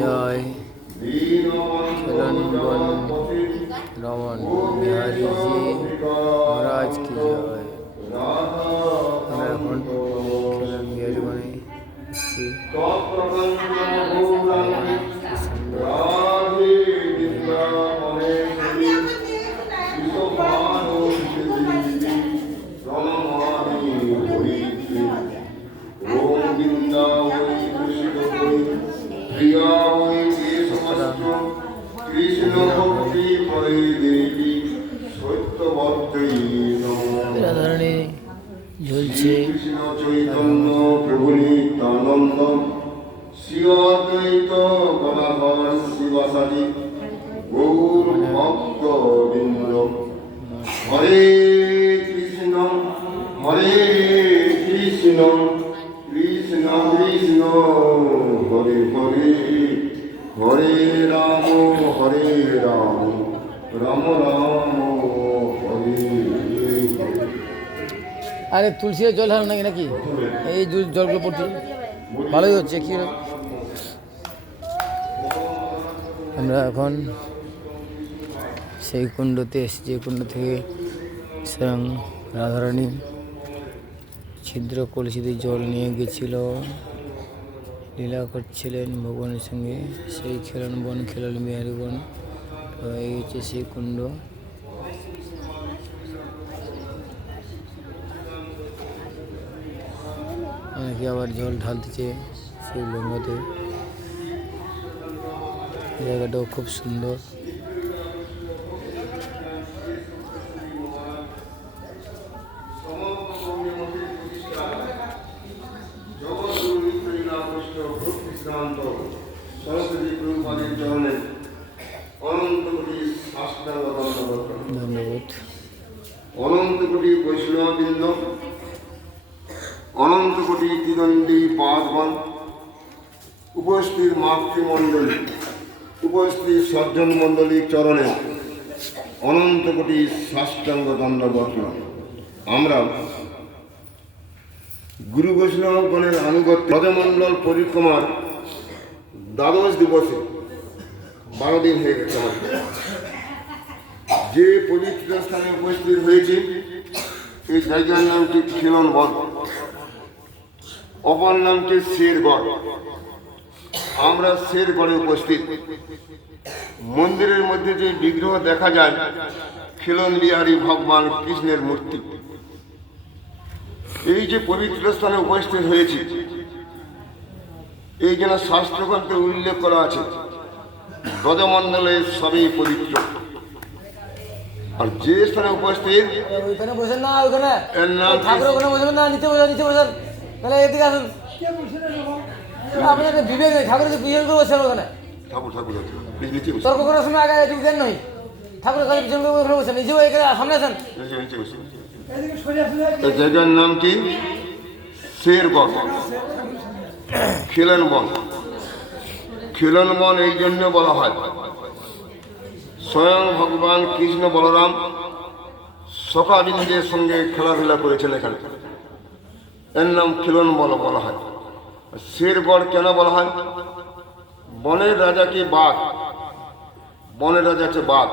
জয়। খেলনবন রমন বিহারীজি অদ্বৈত গদাধর শিবাসাদি। গৌর ভক্ত বৃন্দ। হরে কৃষ্ণ হরে কৃষ্ণ কৃষ্ণ কৃষ্ণ হরে হরে। হরে রাম হরে রাম রাম রাম হরে হরে। আরে তুলসী জল ঢালো নাকি নাকি? এই জল- জলগুলো পড়ছে ভালোই হচ্ছে কি হলো? আমরা এখন সেই কুণ্ডতে এসেছি, যে কুণ্ড থেকে স্বয়ং রাধারানী ছিদ্র কলসিতে জল নিয়ে গেছিল। লীলা করছিলেন ভগবানের সঙ্গে। সেই খেলন বন, খেলন বিহারি বন এই হচ্ছে সেই কুণ্ড। অনেকে আবার জল ঢালতেছে শিবলিঙ্গতে জায়গাটাও খুব সুন্দর সরস্বতী প্রভুপাদের চরণে অনন্ত কোটি শাস্ত্রাঙ্গ দণ্ডবত ধন্যবাদ অনন্ত কোটি বৈষ্ণববৃন্দ অনন্ত কোটি তিদণ্ডী পাদগণ উপস্থিত মাতৃমণ্ডলী উপস্থিত সজ্জন মণ্ডলীর চরণে অনন্ত কোটি সাষ্টাঙ্গ দণ্ডবত আমরা গুরু বৈষ্ণবগণের আনুগত্য রজমণ্ডল পরিক্রমার দ্বাদশ দিবসে বারো দিন হয়ে গেছে যে পবিত্র স্থানে উপস্থিত হয়েছে এই জায়গার নামটি খিলন বন অপর নামটি শেরগড়। আমরা শেরগড়ে উপস্থিত। মন্দিরের মধ্যে যে বিগ্রহ দেখা যায় খিলন বিহারী ভগবান কৃষ্ণের মূর্তি। এই যে পবিত্র স্থানে উপস্থিত হয়েছে এই যেন শাস্ত্রগ্রন্থে উল্লেখ করা আছে ব্রজমণ্ডলে সবই পবিত্র। আর যে স্থানে উপস্থিত এর নাম বিবেক নেই ঠাকুর যে পিছন করে বসেন ওখানে। ঠাকুর ঠাকুর। নিচে, বসে, তর্ক করার সময় আগে এটুকু জ্ঞান নয় ঠাকুর ওখানে পিছন করে বসেন নিজেও এখানে সামনে আসেন নিচে, নিচে বসে। জায়গার নাম কি? শেরগড় খিলন বন। খিলন বন এই জন্য বলা হয়। স্বয়ং ভগবান কৃষ্ণ বলরাম সখাবিন্দের সঙ্গে খেলাধুলা করেছেন এখানে। এর নাম খিলন বল বলা হয়। শেরগড় কেন বলা হয়? বনের রাজাকে বাঘ। বনের রাজাকে বাঘ।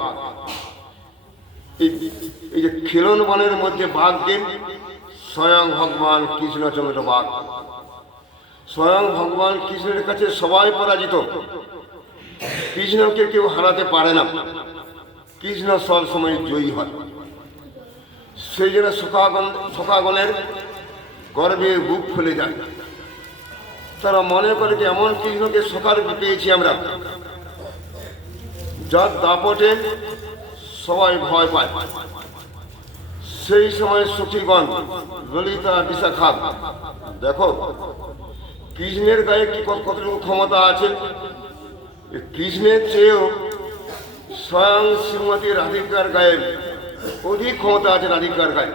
এই যে খেলন বনের মধ্যে বাঘ বাঘকে স্বয়ং ভগবান কৃষ্ণচন্দ্র বাঘ। স্বয়ং ভগবান কৃষ্ণের কাছে সবাই পরাজিত। কৃষ্ণকে কেউ হারাতে পারে না। কৃষ্ণ সব সময় জয়ী হয়। সেই জন্য সখাগণ সখাগণের গর্বে বুক ফুলে যায়। তারা মনে করে যে এমন কৃষ্ণকে সখার পেয়েছি আমরা। যার দাপটে সবাই ভয় পায়। সেই সময় সখীগণ ললিতা বিশাখা দেখো, কৃষ্ণের গায়ে কি কত- কতটুকু ক্ষমতা আছে? কৃষ্ণের চেয়েও স্বয়ং শ্রীমতী রাধিকার গায়ে অধিক ক্ষমতা আছে রাধিকার গায়ে।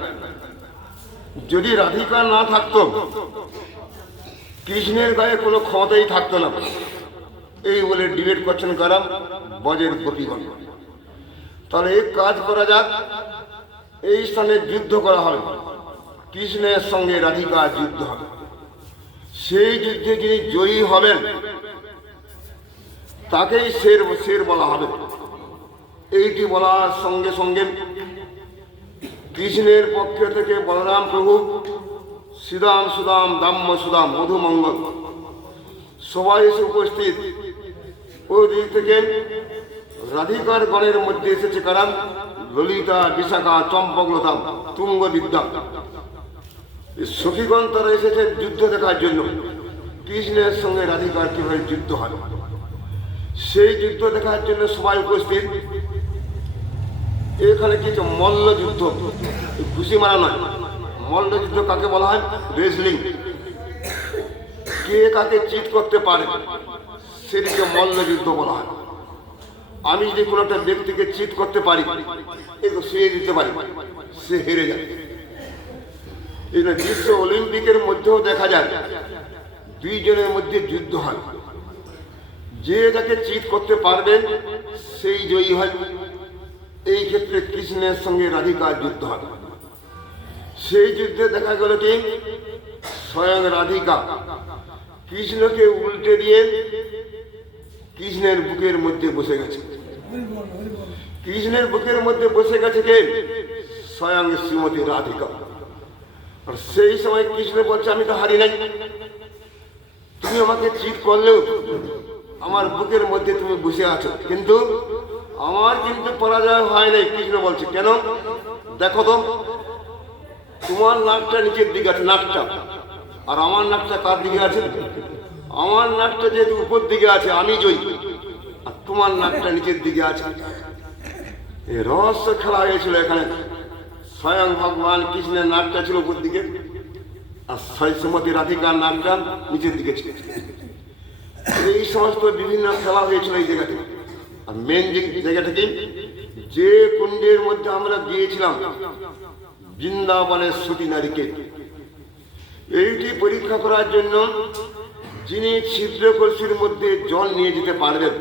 যদি রাধিকা না থাকতো কৃষ্ণের গায়ে কোনো ক্ষমতাই থাকতো না। এই বলে ডিবেট করছেন কারাম বজের গোপীগণ তাহলে এক কাজ করা যাক, এই স্থানে যুদ্ধ করা হবে। কৃষ্ণের সঙ্গে রাধিকা যুদ্ধ হবে। সেই যুদ্ধে যিনি জয়ী হবেন, তাকেই শের শের বলা হবে। এইটি বলার সঙ্গে সঙ্গে কৃষ্ণের পক্ষ থেকে বলরাম প্রভু শ্রীরাম সুদাম দাম্য সুদাম, মধুমঙ্গল। সবাই এসে উপস্থিত। ওই দিক থেকে রাধিকার গণের মধ্যে এসেছে কারণ ললিতা, বিশাখা, চম্পকলতা তুঙ্গ বিদ্যা সখীগণ তারা এসেছে যুদ্ধ দেখার জন্য। কৃষ্ণের সঙ্গে রাধিকার কীভাবে যুদ্ধ হয়? সেই যুদ্ধ দেখার জন্য সবাই উপস্থিত। এখানে কিছু মল্ল যুদ্ধ ঘুষি মারা নয়। মল্ল যুদ্ধ কাকে বলা হয়? রেসলিং কে কাকে চিট করতে পারে? সেটিকে মল্লযুদ্ধ বলা হয়। আমি যদি কোনো একটা ব্যক্তিকে চিট করতে পারি একটু শুয়ে দিতে পারি, সে হেরে যায় এই বিশ্ব অলিম্পিকের মধ্যেও দেখা যায়, দুইজনের মধ্যে যুদ্ধ হয়। যে যাকে চিট করতে পারবে, সেই জয়ী হয়। এই ক্ষেত্রে কৃষ্ণের সঙ্গে রাধিকার যুদ্ধ হয় সেই যুদ্ধে দেখা গেল কি স্বয়ং রাধিকা কৃষ্ণকে উল্টে দিয়ে কৃষ্ণের বুকের মধ্যে বসে গেছে। কৃষ্ণের বুকের মধ্যে বসে গেছে কে? স্বয়ং শ্রীমতী রাধিকা। আর সেই সময় কৃষ্ণ বলছে, আমি তো হারি নাই। তুমি আমাকে চিট করলেও আমার বুকের মধ্যে তুমি বসে আছো। কিন্তু আমার কিন্তু পরাজয় হয় নাই। কৃষ্ণ বলছে, কেন? দেখো তো তোমার নাকটা নিচের দিকে আছে, নাকটা। আর আমার নাকটা কার দিকে আছে। আমার নাকটা যেহেতু উপর দিকে আছে, আমি জয়ী। আর তোমার নাকটা নিচের দিকে আছে। এই রহস্য খেলা হয়েছিল এখানে। স্বয়ং ভগবান কৃষ্ণের নাকটা ছিল উপর দিকে, আর শ্রীমতী রাধিকার নাকটা নিচের দিকে ছিল। এই সমস্ত বিভিন্ন খেলা হয়েছিল এই জায়গাতে। আর মেন জায়গাটা কি? যে কুণ্ডের মধ্যে আমরা গিয়েছিলাম বৃন্দাবনের সতী নারীকে এইটি পরীক্ষা করার জন্য যিনি ছিদ্র কলসির মধ্যে জল নিয়ে যেতে পারবেন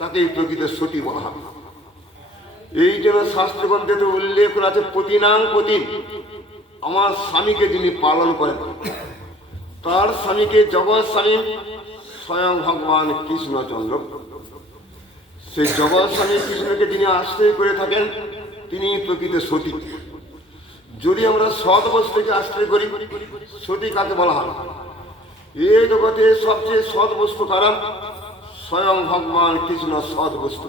তাকে প্রকৃত সতী বলা হবে। এই জন্য শাস্ত্রগ্রন্থে তো উল্লেখ করা আছে প্রতিনাং প্রতিন আমার স্বামীকে যিনি পালন করেন, তার স্বামীকে জগৎ স্বামী স্বয়ং ভগবান কৃষ্ণচন্দ্র। সেই জগৎ স্বামী কৃষ্ণকে যিনি আশ্রয় করে থাকেন তিনি প্রকৃত সতী। যদি আমরা সৎ বস্তুকে আশ্রয় করি সতী কাকে বলা হয়? এই জগতে সবচেয়ে সৎ বস্তু কারণ স্বয়ং ভগবান কৃষ্ণ সৎ বস্তু।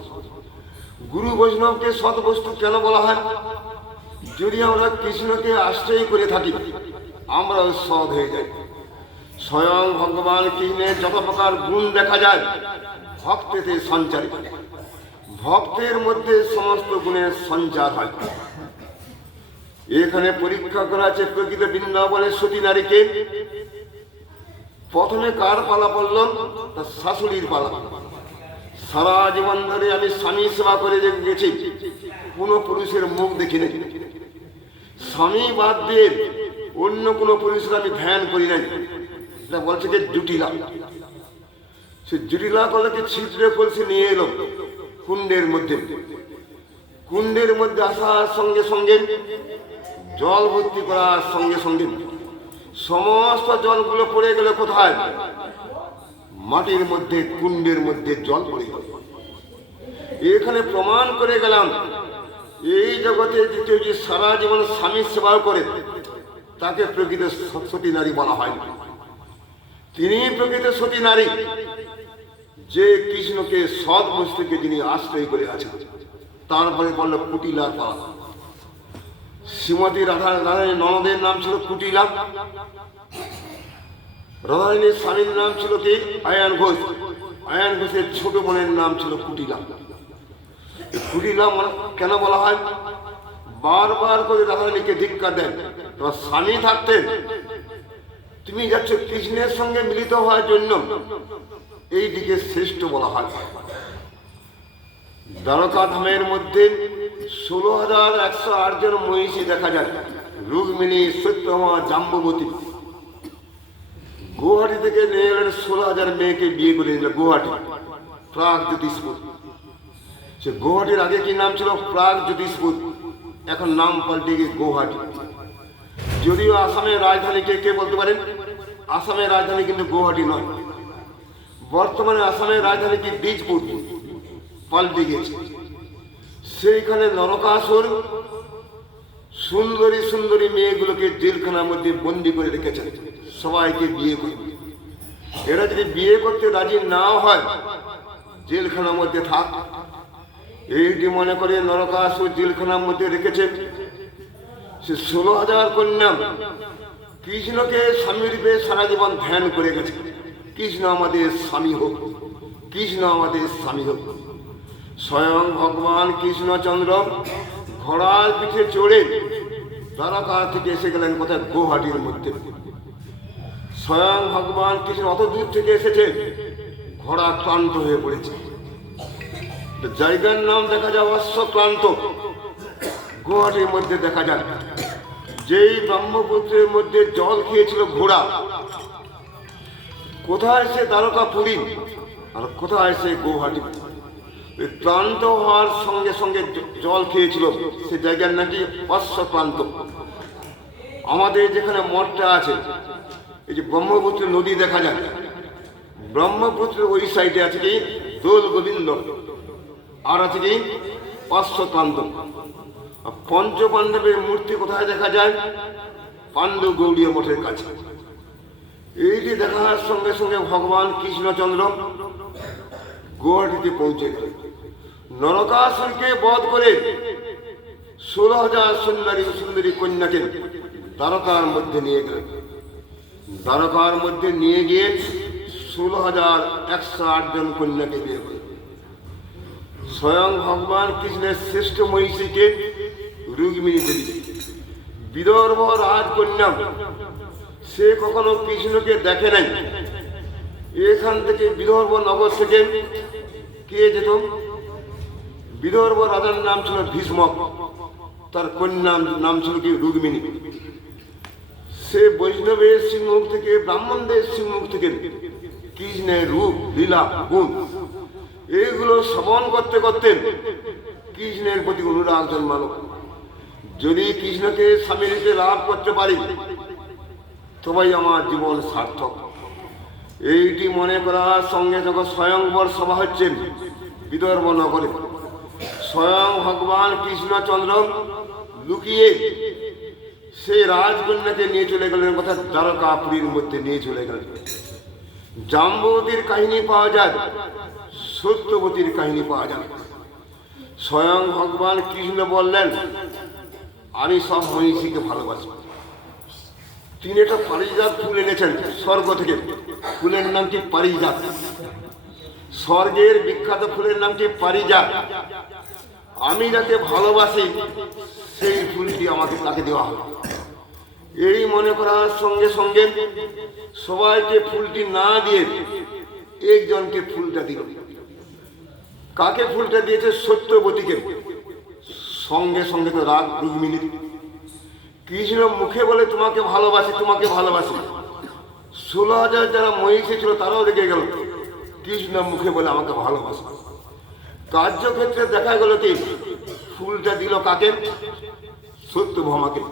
গুরু বৈষ্ণবকে সৎ বস্তু কেন বলা হয়? যদি আমরা কৃষ্ণকে আশ্রয় করে থাকি আমরা সৎ হয়ে যাই। স্বয়ং ভগবান কৃষ্ণের যত প্রকার গুণ দেখা যায়, ভক্তেতে সঞ্চারিত ভক্তের মধ্যে সমস্ত গুণের সঞ্চার হয়। এখানে পরীক্ষা করা আছে প্রকৃত বৃন্দাবনের সতী নারীকে। প্রথমে কার পালা পড়ল? তার শাশুড়ির পালা। সারা জীবন ধরে আমি স্বামী সেবা করে গেছি কোনো পুরুষের মুখ দেখিনি। স্বামী বাদ দিয়ে অন্য কোনো পুরুষের আমি ধ্যান করি নাই। বলছে যে জুটিলা। সে জুটিলা কলাকে ছিদ্রে কলসি নিয়ে এলো, কুণ্ডের মধ্যে। কুণ্ডের মধ্যে আসার সঙ্গে সঙ্গে জল ভর্তি করার সঙ্গে সঙ্গে সমস্ত জলগুলো পড়ে গেল কোথায়? মাটির মধ্যে, কুণ্ডের মধ্যে জল পড়ে গেল। এখানে প্রমাণ করে গেলাম, এই জগতে দ্বিতীয় যে সারা জীবন স্বামীর সেবা করে, তাকে প্রকৃত সতী নারী বলা হয় তিনি প্রকৃত সতী নারী। যে কৃষ্ণকে সৎ বস্তুকে যিনি আশ্রয় করে আছেন। তারপরে বলল কুটিলার পালা শ্রীমতী রাধা রাধারানীর ননদের নাম ছিল কুটিলা। রাধারানীর স্বামীর নাম ছিল কি? আয়ান ঘোষ। আয়ান ঘোষের ছোট বোনের নাম ছিল কুটিলা। কুটিলা কেন বলা হয়? বারবার করে রাধারানীকে ধিক্কার দেন। তোমার স্বামী থাকতেন। তুমি যাচ্ছ কৃষ্ণের সঙ্গে মিলিত হওয়ার জন্য। এই দিকে শ্রেষ্ঠ বলা হয়। দ্বারকা ধামের মধ্যে ষোলো হাজার একশো আট জন মহিষী দেখা যায়। রুক্মিণী সত্যমা জাম্বতী গুয়াহাটি থেকে নিয়ে এলেন ষোলো হাজার মেয়েকে বিয়ে করে নিল গুয়াহাটি প্রাগ জ্যোতিষপুর। সে গুয়াহাটির আগে কি নাম ছিল? প্রাগ জ্যোতিষপুর। এখন নাম পাল্টে গিয়ে গুয়াহাটি। যদিও আসামের রাজধানীকে কে বলতে পারেন? আসামের রাজধানী কিন্তু গুয়াহাটি নয়। বর্তমানে আসামের রাজধানী কি? দিজপুর পাল্টে গেছে সেইখানে নরকাসুর, সুন্দরী সুন্দরী মেয়েগুলোকে জেলখানার মধ্যে বন্দি করে রেখেছেন। সবাইকে বিয়ে করবে এরা যদি বিয়ে করতে রাজি না হয়, জেলখানার মধ্যে থাক। এইটি মনে করে নরকাসুর জেলখানার মধ্যে রেখেছে। সে ষোলো হাজার কন্যা কৃষ্ণকে স্বামী রূপে সারা জীবন ধ্যান করে গেছে। কৃষ্ণ আমাদের স্বামী হোক, কৃষ্ণ আমাদের স্বামী হোক। স্বয়ং ভগবান কৃষ্ণচন্দ্র ঘোড়ার পিঠে চড়ে দ্বারকা থেকে এসে গেলেন কোথায়? গুয়াহাটির মধ্যে। স্বয়ং ভগবান কৃষ্ণ অত দূর থেকে এসেছে, ঘোড়া ক্লান্ত হয়ে পড়েছে। জায়গার নাম দেখা যায় অশ্ব ক্লান্ত গুয়াহাটির মধ্যে দেখা যায়, যেই ব্রহ্মপুত্রের মধ্যে জল খেয়েছিল ঘোড়া। কোথায় সে দ্বারকা পুরী আর কোথায় সে গুয়াহাটি ওই ক্লান্ত হওয়ার সঙ্গে সঙ্গে জল খেয়েছিল, সে জায়গার নাকি অশ্বক্লান্ত। আমাদের যেখানে মঠটা আছে, এই যে ব্রহ্মপুত্র নদী দেখা যায়। ব্রহ্মপুত্রের ওই সাইডে আছে কি, দোল গোবিন্দ, আর আছে কি, অশ্বক্লান্ত। আর পঞ্চ পাণ্ডবের মূর্তি কোথায় দেখা যায়? পাণ্ডু গৌড়ীয় মঠের কাছে। এইটি দেখার সঙ্গে সঙ্গে ভগবান কৃষ্ণচন্দ্র গুয়াহাটিতে পৌঁছে গেল নরকাসুরকে বধ করে ষোলো হাজার সুন্দরী সুন্দরী কন্যাকে দ্বারকার মধ্যে নিয়ে গেলেন। দ্বারকার মধ্যে নিয়ে গিয়ে ষোলো হাজার একশো আট জন কন্যাকে বিয়ে করলেন। স্বয়ং ভগবান কৃষ্ণের শ্রেষ্ঠ মহিষীকে রুক্মিণী দেবী বিদর্ভ রাজকন্যা, সে কখনো কৃষ্ণকে দেখে নাই। এখান থেকে বিদর্ভ নগর থেকে কে যেত? বিদর্ভ রাজার নাম ছিল ভীষ্মক। তার কন্যার নাম ছিল কি রুক্মিণী। সে বৈষ্ণবের সিংমুখ থেকে, ব্রাহ্মণদের সিংমুখ থেকে কৃষ্ণের রূপ, লীলা, গুণ এইগুলো শ্রবণ করতে করতে কৃষ্ণের প্রতি অনুরাগ জন্মালো। যদি কৃষ্ণকে স্বামী রূপে লাভ করতে পারি, তবেই আমার জীবন সার্থক। এইটি মনে করার সঙ্গে যখন স্বয়ংবর সভা হচ্ছেন বিদর্ভ নগরে। স্বয়ং ভগবান কৃষ্ণচন্দ্র লুকিয়ে সেই রাজকন্যাকে নিয়ে চলে গেলেন কথা দ্বারকাপুরীর মধ্যে নিয়ে চলে গেলেন। জাম্বতীর কাহিনী পাওয়া যায়, সত্যবতীর কাহিনী পাওয়া যায়। স্বয়ং ভগবান কৃষ্ণ বললেন, আমি সব মনীষীকে ভালোবাসি। তিনি একটা পারিজাত ফুল এনেছেন, স্বর্গ থেকে। ফুলের নাম কি পারিজাত? স্বর্গের বিখ্যাত ফুলের নাম কি পারিজাত? আমি যাকে ভালোবাসি, সেই ফুলটি আমাকে তাকে দেওয়া হবে এই মনে করার সঙ্গে সঙ্গে সবাইকে ফুলটি না দিয়ে একজনকে ফুলটা দিল। কাকে ফুলটা দিয়েছে সত্যবতীকে? সঙ্গে সঙ্গে তো রাগ রুক্মিণী কৃষ্ণ মুখে বলে তোমাকে ভালোবাসি তোমাকে ভালোবাসি? ষোলো হাজার যারা মহিষী ছিল তারাও রেগে গেল। কৃষ্ণ মুখে বলে আমাকে ভালোবাসে? কার্যক্ষেত্রে দেখা গেল কি ফুলটা দিল কাকে? সত্যভামাকে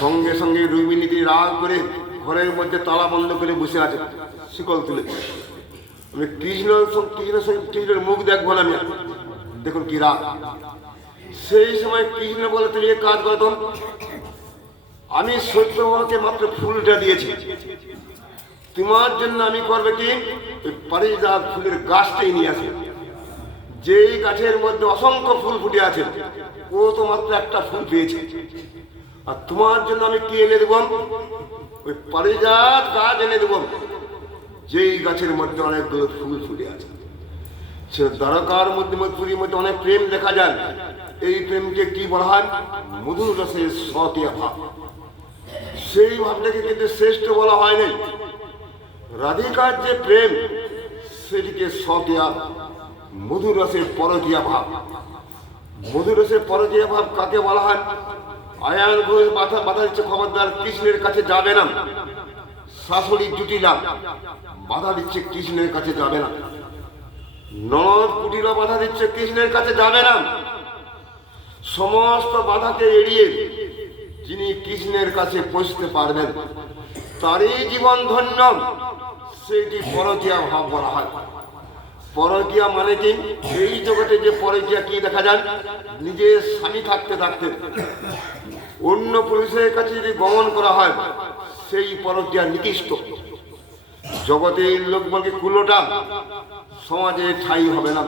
সঙ্গে সঙ্গে রুক্মিণীকে রাগ করে ঘরের মধ্যে তালা বন্ধ করে বসে আছে, শিকল তুলে। আমি কৃষ্ণ কৃষ্ণ কৃষ্ণের মুখ দেখব না আমি। দেখুন কি রাগ। সেই সময় কৃষ্ণ বলে, তুমি কাজ করো তো। আমি সত্যভামাকে মাত্র ফুলটা দিয়েছি। তোমার জন্য আমি করবে কি? পারিজাত ফুলের গাছটাই নিয়ে আসে। যেই গাছের মধ্যে অসংখ্য ফুল ফুটে আছে, ও তো মাত্র একটা ফুল পেয়েছে। আর তোমার জন্য আমি কি এনে দেব? ওই পারিজাত গাছ এনে দেব। যেই গাছের মধ্যে অনেকগুলো ফুল ফুটে আছে। সে দ্বারকার মধ্যে মধুরীর মধ্যে অনেক প্রেম দেখা যায়। এই প্রেমকে কি বলা হয়? মধুর রসের সতিয়া ভাব। সেই ভাবটাকে কিন্তু শ্রেষ্ঠ বলা হয়নি। রাধিকার যে প্রেম, সেটিকে সতিয়া মধুর রসের পরকিয়া ভাব। মধুর রসের পরকিয়া ভাব কাকে বলা হয়? আয়ান ঘোষ বাধা বাধা দিচ্ছে খবরদার, কৃষ্ণের কাছে যাবে না। শাশুড়ি জুটিলাম বাধা দিচ্ছে কৃষ্ণের কাছে যাবে না। ননদ কুটিরা বাধা দিচ্ছে কৃষ্ণের কাছে যাবে না। সমস্ত বাধাকে এড়িয়ে যিনি কৃষ্ণের কাছে পৌঁছতে পারবেন, তারই জীবন ধন্য। সেইটি পরকীয়া ভাব বলা হয়। পরকীয়া মানে কি? এই জগতে যে পরকীয়া কি দেখা যায়? নিজের স্বামী থাকতে থাকতে। অন্য পুরুষের কাছে যদি গমন করা হয়, সেই পরকীয়া নিকৃষ্ট। জগতের লোক বলকে কুলোটা সমাজে ঠাই হবে না।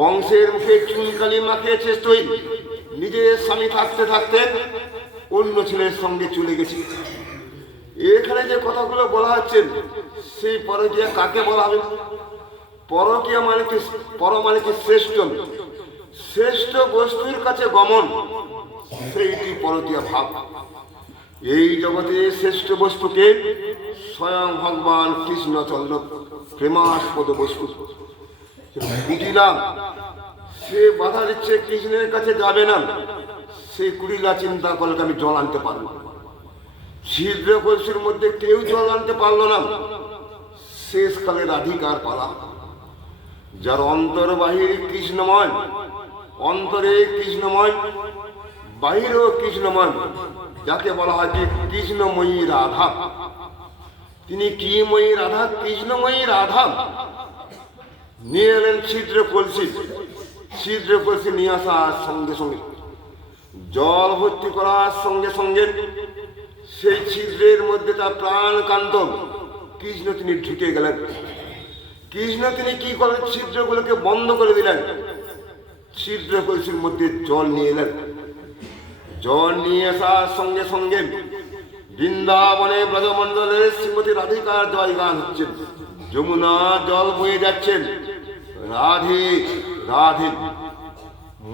বংশের মুখে চুনকালি মাখিয়েছে তুই নিজের স্বামী থাকতে থাকতে অন্য ছেলের সঙ্গে চলে গেছি। এখানে যে কথাগুলো বলা হচ্ছে, সেই পরকীয়া কাকে বলা হবে? পরকীয়া মানে কি পর মানে কি শ্রেষ্ঠ শ্রেষ্ঠ বস্তুর কাছে গমন, সেইটি পরকীয়া ভাব। এই জগতে শ্রেষ্ঠ বস্তুকে স্বয়ং ভগবান কৃষ্ণচন্দ্র প্রেমাস্পদ বস্তু। কুটিলা সে বাধা দিচ্ছে কৃষ্ণের কাছে যাবে না। সে কুটিলা চিন্তা করলে আমি জল আনতে পারব। ছিদ্র কলসির মধ্যে কেউ জল আনতে পারল না। শেষকালে রাধিকার পালা যার অন্তর বাহির কৃষ্ণময়, অন্তরে কৃষ্ণময়, বাহিরেও কৃষ্ণময়, যাকে বলা হয় যে কৃষ্ণময়ী রাধা। তিনি কি ময়ী রাধা? কৃষ্ণময়ী রাধা। নিয়ে এলেন ছিদ্র কলসি। ছিদ্র কলসি নিয়ে আসার সঙ্গে সঙ্গে, জল ভর্তি করার সঙ্গে সঙ্গে সেই ছিদ্রের মধ্যে তার প্রাণ কান্ত কৃষ্ণ তিনি ঢুকে গেলেন। কৃষ্ণ তিনি কি করলেন ছিদ্রগুলোকে বন্ধ করে দিলেন। ছিদ্র কলসির মধ্যে জল নিয়ে এলেন। জল নিয়ে আসার সঙ্গে সঙ্গে বৃন্দাবনে ব্রজমণ্ডলের শ্রীমতী রাধিকার জয় গান হচ্ছেন। যমুনা জল বয়ে যাচ্ছেন। রাধে রাধে।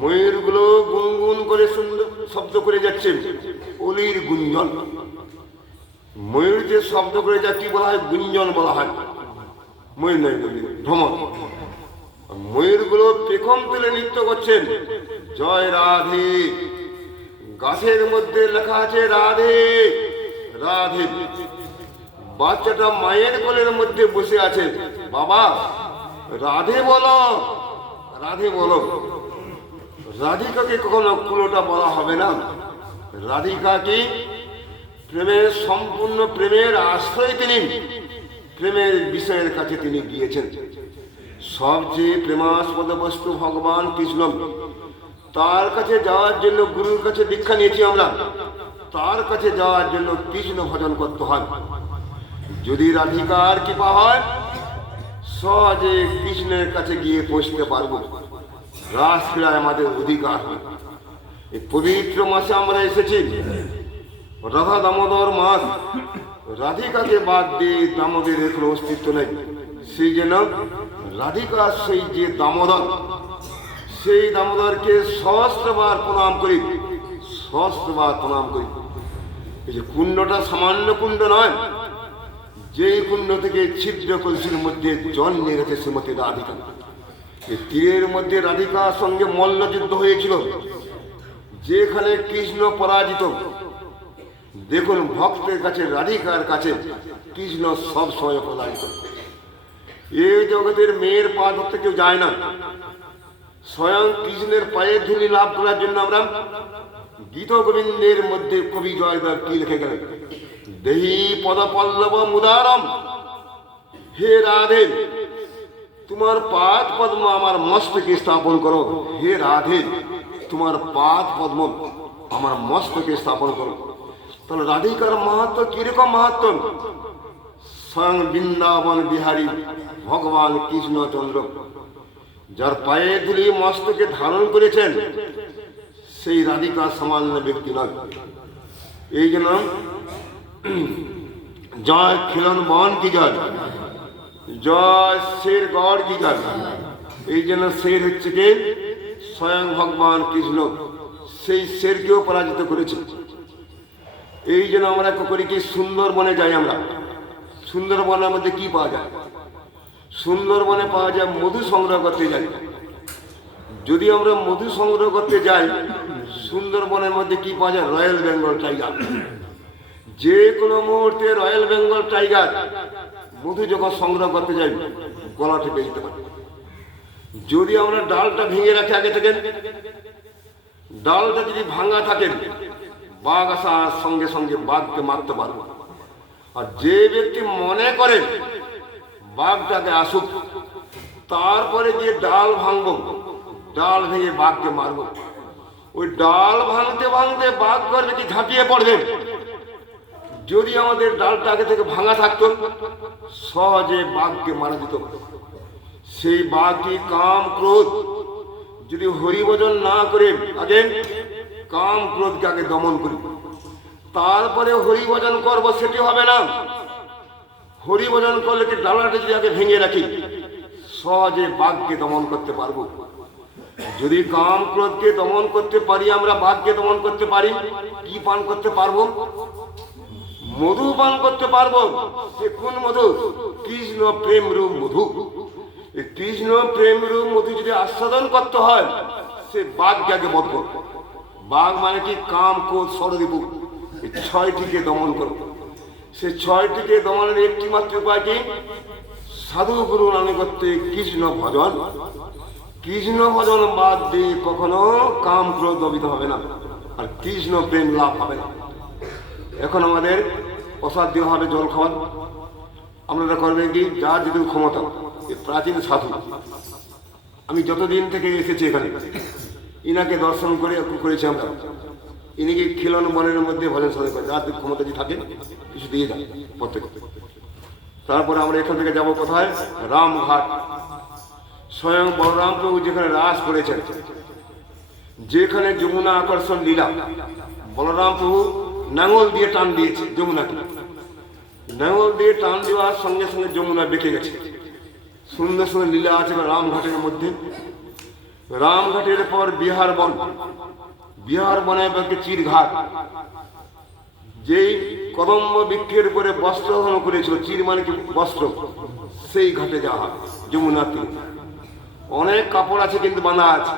ময়ূরগুলো গুনগুন করে সুন্দর শব্দ করে যাচ্ছেন। অলির গুঞ্জন। ময়ূর যে শব্দ করে যা কি বলা হয়? গুঞ্জন বলা হয়। ময়ূর নয় ময়ূরগুলো পেখম তুলে নৃত্য করছেন। জয় রাধে। গাছের মধ্যে লেখা আছে রাধে রাধে। বাচ্চাটা মায়ের কোলের মধ্যে বসে আছে। বাবা, রাধে বলো রাধে বলো। রাধিকাকে কখনো কুলোটা বলা হবে না। রাধিকা কি প্রেমের সম্পূর্ণ প্রেমের আশ্রয় তিনি? প্রেমের বিষয়ের কাছে তিনি গিয়েছেন। সবচেয়ে প্রেমাস্পদ বস্তু ভগবান কৃষ্ণ তার কাছে যাওয়ার জন্য গুরুর কাছে দীক্ষা নিয়েছি আমরা। তার কাছে যাওয়ার জন্য কৃষ্ণ ভজন করতে হয়। যদি রাধিকার কৃপা হয়, সহজে কৃষ্ণের কাছে গিয়ে পৌঁছতে পারব। রাসক্রীড়ায় আমাদের অধিকার হয়। এই পবিত্র মাসে আমরা এসেছি। রাধা দামোদর মাস। রাধিকাকে বাদ দিয়ে দামোদরের কোনো অস্তিত্ব নেই, সেই যেন রাধিকা সেই যে দামোদর, সেই দামোদরকে সহস্রবার প্রণাম করি, সহস্রবার প্রণাম করি। এই যে কুণ্ডটা সামান্য কুণ্ড নয়, যেই কুণ্ড থেকে ছিদ্র কলসির মধ্যে জল নিয়ে গেছে শ্রীমতী রাধিকা। তীরের মধ্যে রাধিকার সঙ্গে মল্লযুদ্ধ হয়েছিল, যেখানে কৃষ্ণ পরাজিত দেখুন, ভক্তের কাছে, রাধিকার কাছে কৃষ্ণ সব সময় পরাজিত এই জগতের মেয়ের পা ধরতে কেউ যায় না। স্বয়ং কৃষ্ণের পায়ের ধুলি লাভ করার জন্য আমরা গীত গোবিন্দের মধ্যে কবি জয়দার কি লিখে গেলেন? দেহি পদপল্লব মুদারম। হে রাধে, তোমার পাদ পদ্ম আমার মস্তকে স্থাপন করো। হে রাধে, তোমার পাদ পদ্ম আমার মস্তকে স্থাপন করো। তাহলে রাধিকার মাহাত্ম, কীরকম মাহাত্ম? স্বয়ং বৃন্দাবন বিহারী ভগবান কৃষ্ণচন্দ্র, যার পায়ে ধুলি মস্তকে ধারণ করেছেন, সেই রাধিকা সামান্য ব্যক্তি নয়। এই জন্য জয় খিলন বন কি জয়? জয় শের গড় কি জয়? এই জন্য শের হচ্ছে কে? স্বয়ং ভগবান কৃষ্ণ, সেই শেরকেও পরাজিত করেছে। এই জন্য আমরা করি কি সুন্দরবনে যাই আমরা। সুন্দরবনের মধ্যে কি পাওয়া যায়? সুন্দরবনে পাওয়া যায় মধু সংগ্রহ করতে যাই। যদি আমরা মধু সংগ্রহ করতে যাই, সুন্দরবনের মধ্যে কি পাওয়া যায়? Royal Bengal tiger. যে কোনো মুহূর্তে রয়্যাল বেঙ্গল টাইগার মধু যখন সংগ্রহ করতে যাই, গলা টিপে দিতে পারে। যদি আমরা ডালটা ভেঙে রাখি আগে থেকে, ডালটা যদি ভাঙা থাকে বাঘ আসার সঙ্গে সঙ্গে বাঘকে মারতে পারব আর যে ব্যক্তি মনে করে বাঘটাকে আসুক, তারপরে গিয়ে ডাল ভাঙবো, ডাল ভেঙে বাঘকে মারবো। ওই ডাল ভাঙতে ভাঙতে বাঘ করবে কি ঝাঁপিয়ে পড়বে? যদি আমাদের ডালটা আগে থেকে ভাঙা থাকতো, সহজে বাঘকে মারা যেত সেই বাঘটি কাম ক্রোধ? যদি হরিভজন না করে, আগে কাম ক্রোধকে আগে দমন করি? তারপরে হরিভজন করব, সেটি হবে না। হরিভজন করলে কি ডালাটা যদি আগে ভেঙে রাখি, সহজে বাঘকে দমন করতে পারব। যদি কাম ক্রোধকে দমন করতে পারি, আমরা বাঘকে দমন করতে পারি, কি পান করতে পারব? মধু পান করতে পারব। সে কোন মধু? কৃষ্ণ প্রেম রূপ মধু। কৃষ্ণ প্রেম রূপ মধু যদি আস্বাদন করতে হয়, সে বাঘকে আগে বধ করব। বাঘ মানে কি কাম ক্রোধ সরদীপু এই ছয়টিকে দমন করব সে ছয়টিকে দমনের একটি মাত্র উপায় কি? সাধু গুরু করতে কৃষ্ণ ভজন। কৃষ্ণ ভজন বাদ দিয়ে কখনো কাম ক্রোধ দবিত হবে না, আর কৃষ্ণ প্রেম লাভ হবে না। এখন আমাদের দেওয়া হবে জল খাওয়ার আপনারা করবেন কি? যার যেটুকু ক্ষমতা প্রাচীন সাধু। আমি যতদিন থেকে এসেছি এখানে ইনাকে দর্শন করে করেছি আমরা। ইনিকে খিলন মনের মধ্যে ভজন সাধন করে যার ক্ষমতা যদি থাকে, কিছু দিয়ে যায় প্রত্যেক। তারপরে আমরা এখান থেকে যাব কোথায়? রামঘাট। স্বয়ং বলরাম প্রভু যেখানে রাস করেছেন, যেখানে যমুনা আকর্ষণ লীলা, বলরাম প্রভু নাঙল দিয়ে টান দিয়েছে যমুনাকে। নাঙল দিয়ে টান দেওয়ার সঙ্গে সঙ্গে যমুনা বেঁকে গেছে। সুন্দর সুন্দর লীলা আছে রামঘাটের মধ্যে। রামঘাটের পর বিহার বন। বিহার বনে বাকি চিরঘাট। যেই কদম্ব বৃক্ষের উপরে বস্ত্র ধারণ করেছিল, চির মানে কি বস্ত্র? সেই ঘাটে যাওয়া যমুনার অনেক কাপড় আছে কিন্তু বানা আছে।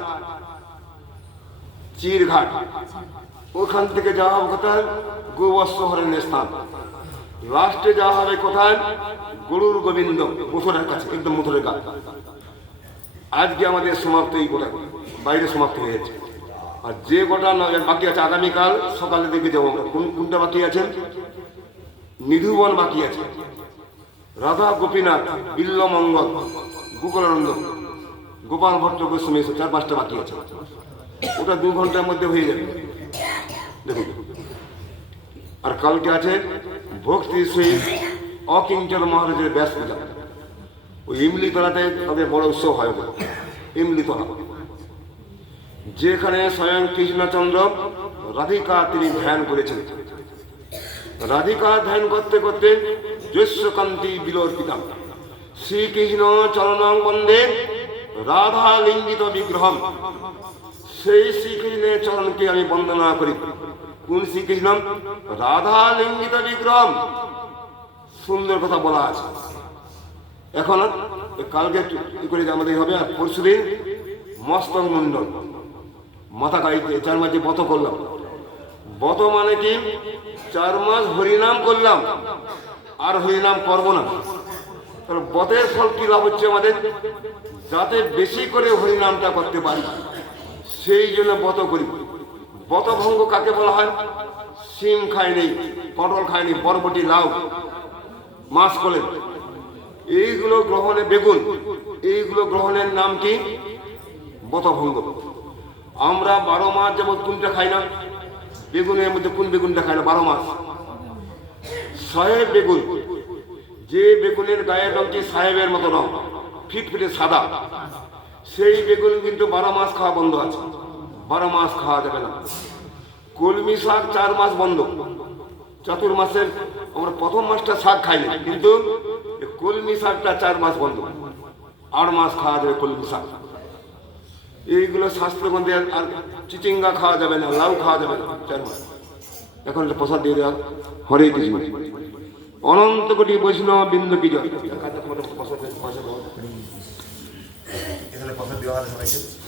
চিরঘাট। ওখান থেকে যাওয়া হবে কোথায়? হরণের স্থান। লাস্টে যাওয়া হবে কোথায়? গরুর গোবিন্দ, মুথুরের কাছে, একদম মুথুরের কাছে আজকে আমাদের সমাপ্ত এই গোটা বাইরে সমাপ্ত হয়ে যাচ্ছে আর যে গোটা বাকি আছে, আগামীকাল সকালে দেখে যাব কোন, কোনটা বাকি আছে? নিধুবন বাকি আছে। রাধা গোপীনাথ বিল্লমঙ্গল গোকুলানন্দ গোপাল ভট্ট গোস্বামী এসব চার, পাঁচটা বাকি আছে। ওটা দু ঘণ্টার মধ্যে হয়ে যাবে। দেখুন। আর কালকে আছে ভক্তি শ্রী অকিঞ্চন মহারাজের ব্যাস পূজা। ওই ইমলি তলাতে তাদের বড় উৎসব হয়। ইমলি তলা যেখানে স্বয়ং কৃষ্ণচন্দ্র, রাধিকা তিনি ধ্যান করেছেন। রাধিকা ধ্যান করতে করতে যশ্বকান্তি বিলর্পিতা শ্রীকৃষ্ণ চরণ বন্দে রাধা লিঙ্গিত বিগ্রহম। সেই শ্রীকৃষ্ণের চরণকে আমি বন্দনা করি। কোন শ্রীকৃষ্ণ রাধা লিঙ্গিত বিগ্রহম। সুন্দর কথা বলা আছে। এখন কালকে করে আমাদের হবে, আর পরশু দিন মস্তক মুন্ডন মাথা গাইতে চার মাসে বত করলাম। বত মানে কি? চার মাস হরিনাম করলাম, আর হরিনাম করব না। বতের ফল কি লাভ হচ্ছে আমাদের? যাতে বেশি করে হরিনামটা করতে পারি। সেই জন্য বত করি। বতভঙ্গ কাকে বলা হয়? সিম খায়নি পটল খায়নি বরবটি লাউ, মাছ কলেন এইগুলো গ্রহণে বেগুন। এইগুলো গ্রহণের নাম কি? বতভঙ্গ। আমরা বারো মাস যেমন কোনটা খাই না? বেগুনের মধ্যে কোন বেগুনটা খাই না? বারো মাস। সাহেব বেগুন। যে বেগুনের গায়ের রঙটি সাহেবের মতো রং? ফিটফিটে সাদা। সেই বেগুন কিন্তু বারো মাস খাওয়া বন্ধ আছে। বারো মাস খাওয়া যাবে না। কলমি শাক চার মাস বন্ধ। চতুর মাসের আমরা প্রথম মাসটা শাক খাই না কিন্তু কলমি শাকটা চার মাস বন্ধ। আট মাস খাওয়া যাবে কলমি শাক এইগুলো মধ্যে আর- চিচিঙ্গা খাওয়া যাবে না, লাউ খাওয়া যাবে না, চার মাস। এখন প্রসাদ দিয়ে দেওয়া, হরে কৃষ্ণ। অনন্ত কোটি বৈষ্ণব বিন্দু কি জয় এখানে প্রসাদ দেওয়া সবাইকে?